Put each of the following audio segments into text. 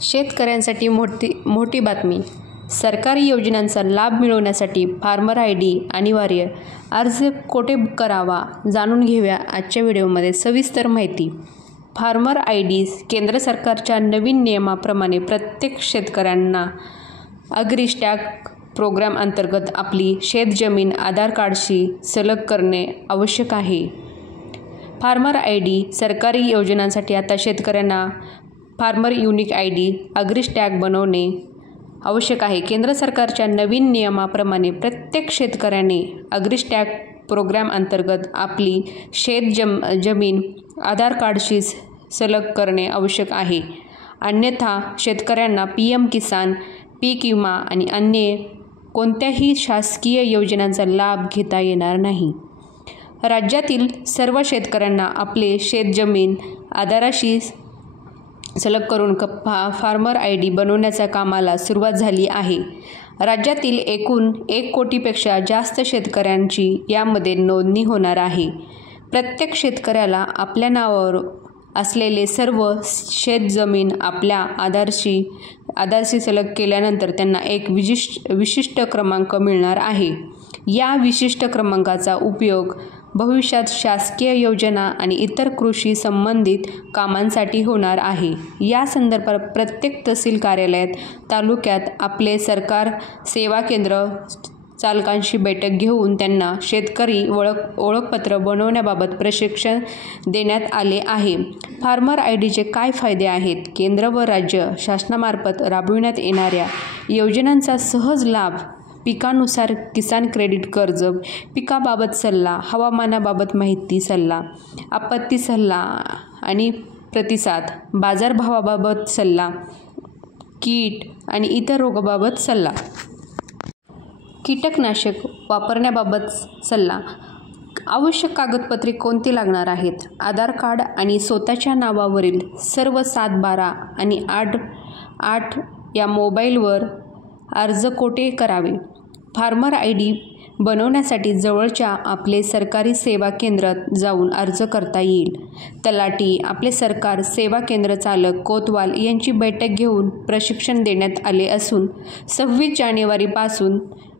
शेतकऱ्यांसाठी मोठी बातमी. सरकारी योजनांचा लाभ मिळवण्यासाठी फार्मर आयडी अनिवार्य. अर्ज कोठे करावा जाणून घेऊया आजच्या व्हिडिओमध्ये सविस्तर माहिती. फार्मर आयडी केंद्र सरकारच्या नवीन नियमाप्रमाणे प्रत्येक शेतकऱ्यांना अग्रिस्टॅग प्रोग्राम अंतर्गत आपली शेतजमीन आधार कार्डशी संलग्न करणे आवश्यक आहे. फार्मर आयडी सरकारी योजनांसाठी आता शेतकऱ्यांना फार्मर युनिक आयडी अग्रिस्टॅग बनवणे आवश्यक आहे. केंद्र सरकारच्या नवीन नियमाप्रमाणे प्रत्येक शेतकऱ्याने अग्रिस्टॅग प्रोग्राम अंतर्गत आपली जमीन आधार कार्डशी संलग्न करणे आवश्यक आहे. अन्यथा शेतकऱ्यांना PM किसान, पीक विमा आणि अन्य कोणत्याही शासकीय योजनांचा लाभ घेता येणार नाही. राज्यातील सर्व शेतकऱ्यांना आपले शेतजमीन आधाराशी संलग्न करून फार्मर आयडी बनवण्याच्या कामाला सुरुवात झाली आहे. राज्यातील एकूण 1 कोटीपेक्षा जास्त शेतकऱ्यांची यामध्ये नोंदणी होणार आहे. प्रत्येक शेतकऱ्याला आपल्या नावावर असलेले सर्व शेतजमीन आपल्या आधारशी संलग्न केल्यानंतर त्यांना एक विशिष्ट क्रमांक मिळणार आहे. या विशिष्ट क्रमांकाचा उपयोग भविष्यात शासकीय योजना आणि इतर कृषी संबंधित कामांसाठी होणार आहे. या संदर्भात प्रत्येक तहसील कार्यालयात, तालुक्यात आपले सरकार सेवा केंद्र चालकांशी बैठक घेऊन त्यांना शेतकरी ओळखपत्र बनवण्याबाबत प्रशिक्षण देण्यात आले आहे. फार्मर आयडीचे काय फायदे आहेत? केंद्र व राज्य शासनामार्फत राबविण्यात येणाऱ्या योजनांचा सहज लाभ, पिकानुसार किसान क्रेडिट कर्ज, पिकाबाबत सल्ला, हवामानाबाबत माहिती सल्ला, आपत्ती सल्ला आणि प्रतिसाद, बाजारभावाबाबत सल्ला, कीड आणि इतर रोगाबाबत सल्ला, कीटकनाशक वापरण्याबाबत सल्ला. आवश्यक कागदपत्रे कोणती लागणार आहेत? आधार कार्ड आणि स्वतःच्या नावावरील सर्व 7, 12 आणि 8 या मोबाईलवर. अर्ज कोठे करावे? फार्मर आयडी बनवण्यासाठी जवळच्या आपले सरकारी सेवा केंद्रात जाऊन अर्ज करता येईल. तलाठी, आपले सरकार सेवा केंद्र चालक, कोतवाल यांची बैठक घेऊन प्रशिक्षण देण्यात आले असून 26 जानेवारीपासून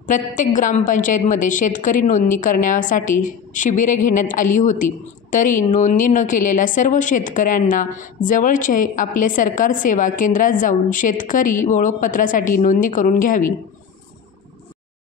प्रत्येक ग्रामपंचायतमध्ये शेतकरी नोंदणी करण्यासाठी शिबिरे घेण्यात आली होती. तरी नोंदणी न केलेल्या सर्व शेतकऱ्यांना जवळचे आपले सरकार सेवा केंद्रात जाऊन शेतकरी ओळखपत्रासाठी नोंदणी करून घ्यावी.